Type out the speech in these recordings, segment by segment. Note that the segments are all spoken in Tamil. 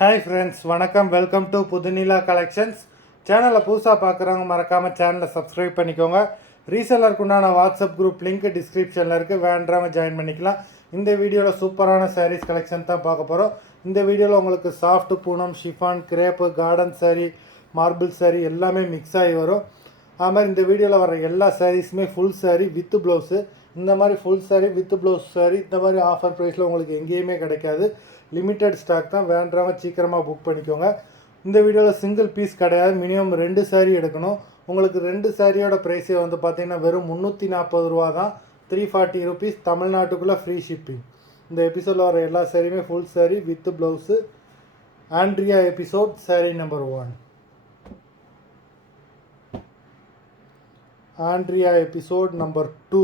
ஹாய் ஃப்ரெண்ட்ஸ், வணக்கம். Welcome to Puthunila collections. சேனலை புதுசாக பார்க்குறவங்க மறக்காமல் சேனலை சப்ஸ்கிரைப் பண்ணிக்கோங்க. ரீசெல்லருக்கு உண்டான வாட்ஸ்அப் குரூப் லிங்க் டிஸ்கிரிப்ஷனில் இருக்குது, வேண்டவங்க ஜாயின் பண்ணிக்கலாம். இந்த வீடியோவில் சூப்பரான சாரீஸ் கலெக்ஷன் தான் பார்க்க போகிறோம். இந்த வீடியோவில் உங்களுக்கு soft Poonam, chiffon, crepe, garden sari, marble sari எல்லாமே மிக்ஸ் ஆகி வரும். அது மாதிரி இந்த வீடியோவில் வர எல்லா சாரீஸுமே ஃபுல் சாரீ வித் ப்ளவுஸு. இந்த மாதிரி full sari with blouse sari இந்த மாதிரி ஆஃபர் ப்ரைஸில் உங்களுக்கு எங்கேயுமே கிடைக்காது. லிமிட்டட் ஸ்டாக் தான், வேண்டவங்க சீக்கிரமாக புக் பண்ணிக்கோங்க. இந்த வீடியோவில் சிங்கிள் பீஸ் கிடையாது, மினிமம் 2 சாரீ எடுக்கணும். உங்களுக்கு 2 சாரியோட ப்ரைஸே வந்து பார்த்திங்கன்னா வெறும் 340 ரூபா தான், 340 ருபீஸ். தமிழ்நாட்டுக்குள்ளே ஃப்ரீ ஷிப்பிங். இந்த எபிசோடில் வர எல்லா சாரியுமே full sari with blouse. Andrea episode sari number 1. Andrea episode number 2.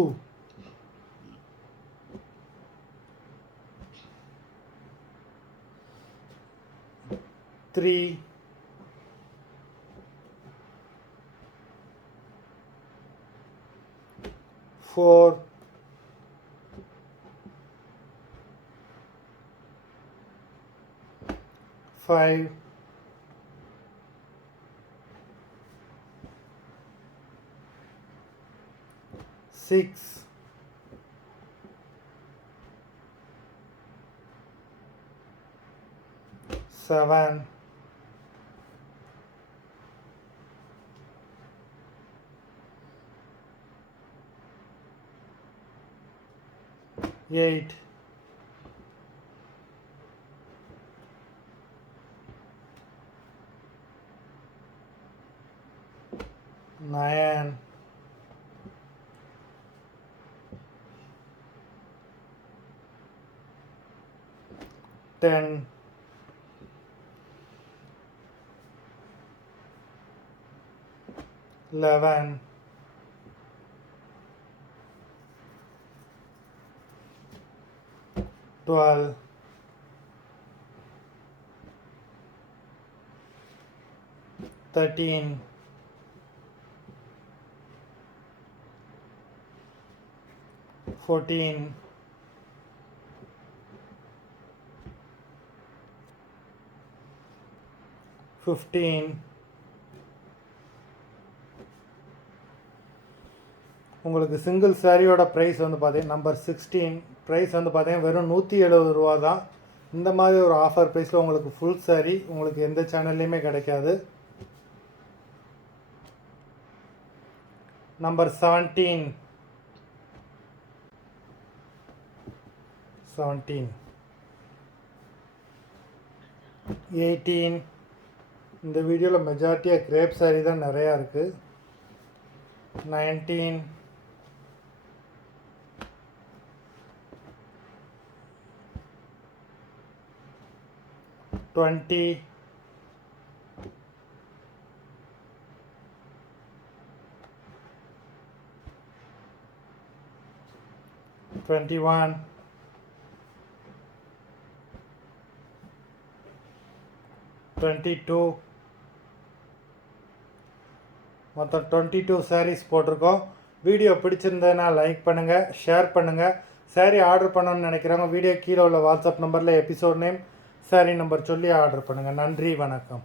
3, 4, 5, 6, 7, 8, 9, 10, 11, 12, 13, 14, 15. உங்களுக்கு சிங்கிள் சாரியோட ப்ரைஸ் வந்து பார்த்தீங்கன்னா நம்பர் 16. ப்ரைஸ் வந்து பார்த்தீங்கன்னா வெறும் 170 ரூபா தான். இந்த மாதிரி ஒரு ஆஃபர் ப்ரைஸில் உங்களுக்கு ஃபுல் சாரீ உங்களுக்கு எந்த சேனல்லையுமே கிடைக்காது. நம்பர் 17. 18. இந்த வீடியோவில் மெஜாரிட்டியாக கிரேப் சாரீ தான் நிறையா இருக்குது. 19, 20, 21, 22. மொத்தம் 22 சாரீஸ் போட்டிருக்கோம். வீடியோ பிடிச்சிருந்ததுன்னா லைக் பண்ணுங்கள், ஷேர் பண்ணுங்கள். சாரீ ஆர்டர் பண்ணணும்னு நினைக்கிறவங்க வீடியோ கீழே உள்ள வாட்ஸ்அப் நம்பரில் எபிசோட் நேம், சாரீ நம்பர் சொல்லி ஆர்டர் பண்ணுங்கள். நன்றி, வணக்கம்.